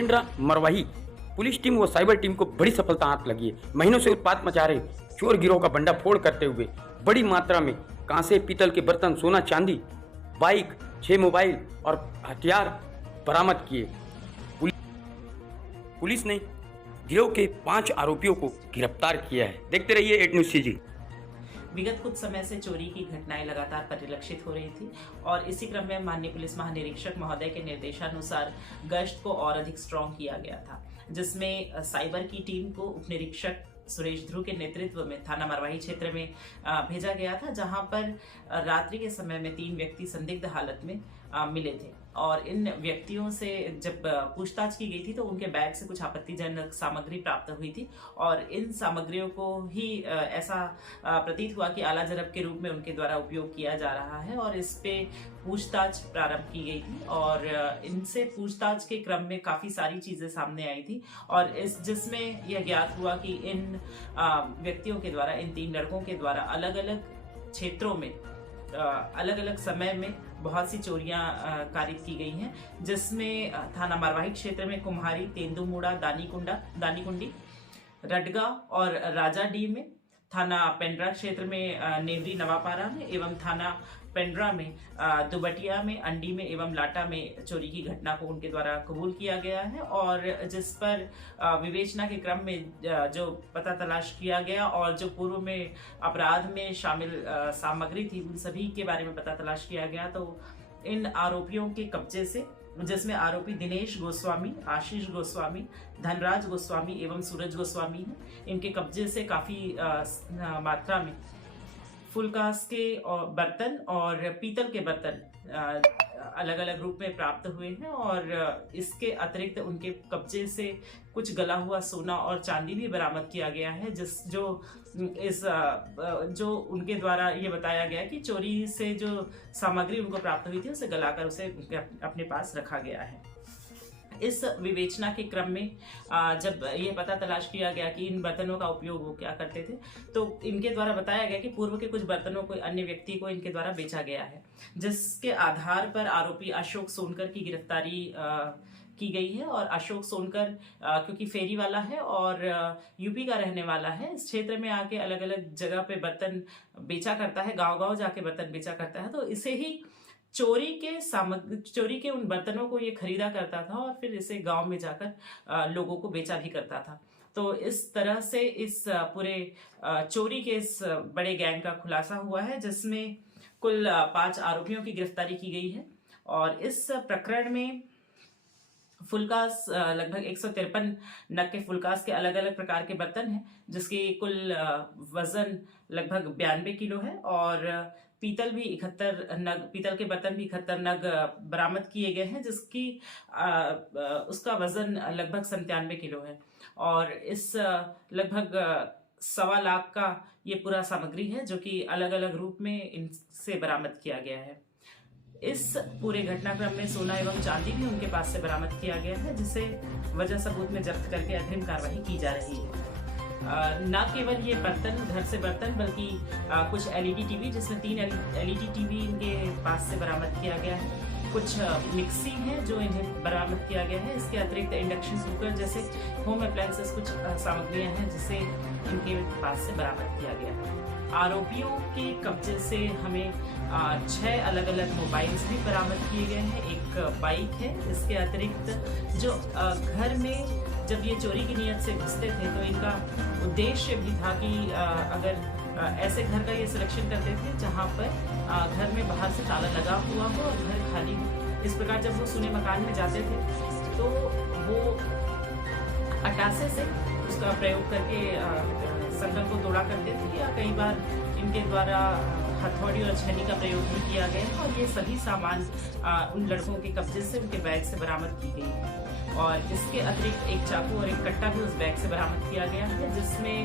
Pendra Marwahi police team व cyber team को बड़ी सफलता हाथ लगी है। महीनों से उत्पात मचा रहे चोर गिरोह का भंडाफोड़ करते हुए बड़ी मात्रा में कांसे, पीतल के बर्तन, सोना चांदी, बाइक, 6 मोबाइल और हथियार बरामद किए। पुलिस ने गिरोह के 5 आरोपियों को गिरफ्तार किया है। देखते रहिए 8 न्यूज़ CG। विगत कुछ समय से चोरी की घटनाएं लगातार परिलक्षित हो रही थी और इसी क्रम में माननीय पुलिस महानिरीक्षक महोदय के निर्देशानुसार गश्त को और अधिक स्ट्रॉन्ग किया गया था, जिसमें साइबर की टीम को उप निरीक्षक सुरेश ध्रुव के नेतृत्व में थाना मरवाही क्षेत्र में भेजा गया था, जहां पर रात्रि के समय में 3 व्यक्ति संदिग्ध हालत में मिले थे और इन व्यक्तियों से जब पूछताछ की गई थी तो उनके बैग से कुछ आपत्तिजनक सामग्री प्राप्त हुई थी और इन सामग्रियों को ही ऐसा प्रतीत हुआ कि आला जरब के रूप में उनके द्वारा उपयोग किया जा रहा है और इस पे पूछताछ प्रारंभ की गई थी और इनसे पूछताछ के क्रम में काफी सारी चीजें सामने आई थी और जिसमें यह ज्ञात हुआ कि इन व्यक्तियों के द्वारा, इन 3 लड़कों के द्वारा अलग अलग क्षेत्रों में अलग अलग समय में बहुत सी चोरियां कारित की गई हैं, जिसमें थाना मरवाही क्षेत्र में कुम्हारी, तेंदुमुड़ा, दानीकुंडी, रडगा और राजाडी में, थाना पेंड्रा क्षेत्र में नेवरी नवापारा में एवं थाना पेंड्रा में दुबटिया में, अंडी में एवं लाटा में चोरी की घटना को उनके द्वारा कबूल किया गया है और जिस पर विवेचना के क्रम में जो पता तलाश किया गया और जो पूर्व में अपराध में शामिल सामग्री थी उन सभी के बारे में पता तलाश किया गया। तो इन आरोपियों के कब्जे से, जिसमें आरोपी दिनेश गोस्वामी, आशीष गोस्वामी, धनराज गोस्वामी एवं सूरज गोस्वामी हैं, इनके कब्जे से काफी मात्रा में फुलकास के बर्तन और पीतल के बर्तन अलग अलग रूप में प्राप्त हुए हैं और इसके अतिरिक्त उनके कब्जे से कुछ गला हुआ सोना और चांदी भी बरामद किया गया है, जो उनके द्वारा ये बताया गया कि चोरी से जो सामग्री उनको प्राप्त हुई थी उसे गलाकर उसे अपने पास रखा गया है। इस विवेचना के क्रम में जब ये पता तलाश किया गया कि इन बर्तनों का उपयोग वो क्या करते थे, तो इनके द्वारा बताया गया कि पूर्व के कुछ बर्तनों को अन्य व्यक्ति को इनके द्वारा बेचा गया है, जिसके आधार पर आरोपी अशोक सोनकर की गिरफ्तारी की गई है। और अशोक सोनकर क्योंकि फेरी वाला है और यूपी का रहने वाला है, इस क्षेत्र में आके अलग अलग जगह पे बर्तन बेचा करता है, गांव-गांव जाके बर्तन बेचा करता है, तो इसे ही चोरी के उन बर्तनों को ये खरीदा करता था और फिर इसे गांव में जाकर लोगों को बेचा भी करता था। तो इस तरह से इस पूरे चोरी के इस बड़े गैंग का खुलासा हुआ है, जिसमें कुल 5 आरोपियों की गिरफ्तारी की गई है और इस प्रकरण में फुलकास लगभग 153 नग के फुलकास के अलग अलग प्रकार के बर्तन हैं, जिसकी कुल वजन लगभग 92 किलो है और पीतल के बर्तन भी 71 नग बरामद किए गए हैं, जिसकी उसका वजन लगभग 97 किलो है और इस लगभग 1.25 लाख का ये पूरा सामग्री है जो कि अलग अलग रूप में इनसे बरामद किया गया है। इस पूरे घटनाक्रम में सोना एवं चांदी भी उनके पास से बरामद किया गया है, जिसे वजह सबूत में जब्त करके अग्रिम कार्रवाई की जा रही है। न केवल ये घर से बर्तन बल्कि कुछ LED टीवी, जिसमें 3 LED टीवी इनके पास से बरामद किया गया है, कुछ मिक्सी हैं जो इन्हें बरामद किया गया है। इसके अतिरिक्त इंडक्शन कुकर जैसे होम अप्लायंसेस कुछ सामग्रियां हैं जिसे इनके पास से बरामद किया गया है। आरोपियों के कब्जे से हमें 6 अलग अलग मोबाइल्स भी बरामद किए गए हैं, एक बाइक है। इसके अतिरिक्त जो घर में जब ये चोरी की नीयत से घुसते थे तो इनका उद्देश्य भी था कि अगर ऐसे घर का ये सिलेक्शन करते थे जहाँ पर घर में बाहर से ताला लगा हुआ हो और घर खाली हो। इस प्रकार जब वो सुने मकान में जाते थे तो वो अटासे से उसका प्रयोग करके संगल को तोड़ा करते थे या कई बार इनके द्वारा हथौड़ी और छेनी का प्रयोग भी किया गया और ये सभी सामान उन लड़कों के कब्जे से उनके बैग से बरामद की गई है। और इसके अतिरिक्त एक चाकू और एक कट्टा भी उस बैग से बरामद किया गया है, जिसमें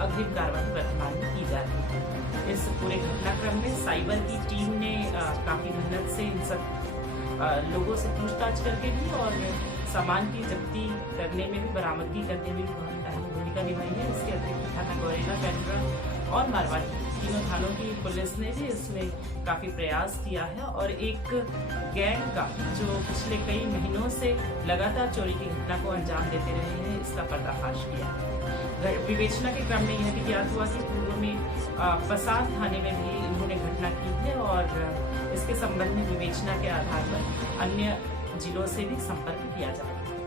अग्रिम कार्रवाई वर्तमान में की जा रही है। इस पूरे घटनाक्रम में साइबर की टीम ने काफी मेहनत से इन सब लोगों से पूछताछ करके भी और सामान की जब्ती करने में भी, बरामदगी करने में भी बहुत अहम भूमिका निभाई है। इसके अतिरिक्त थाना गौरेला पेंड्रा और मारवाड़ी, तीनों थानों की पुलिस ने भी इसमें काफ़ी प्रयास किया है और एक गैंग का जो पिछले कई महीनों से लगातार चोरी की घटना को अंजाम देते रहे हैं, इसका पर्दाफाश किया है। विवेचना के क्रम में यह भी ज्ञात हुआ कि पूर्व में पसार थाने में भी इन्होंने घटना की है और इसके संबंध में विवेचना के आधार पर अन्य जिलों से भी संपर्क किया जा रहा है।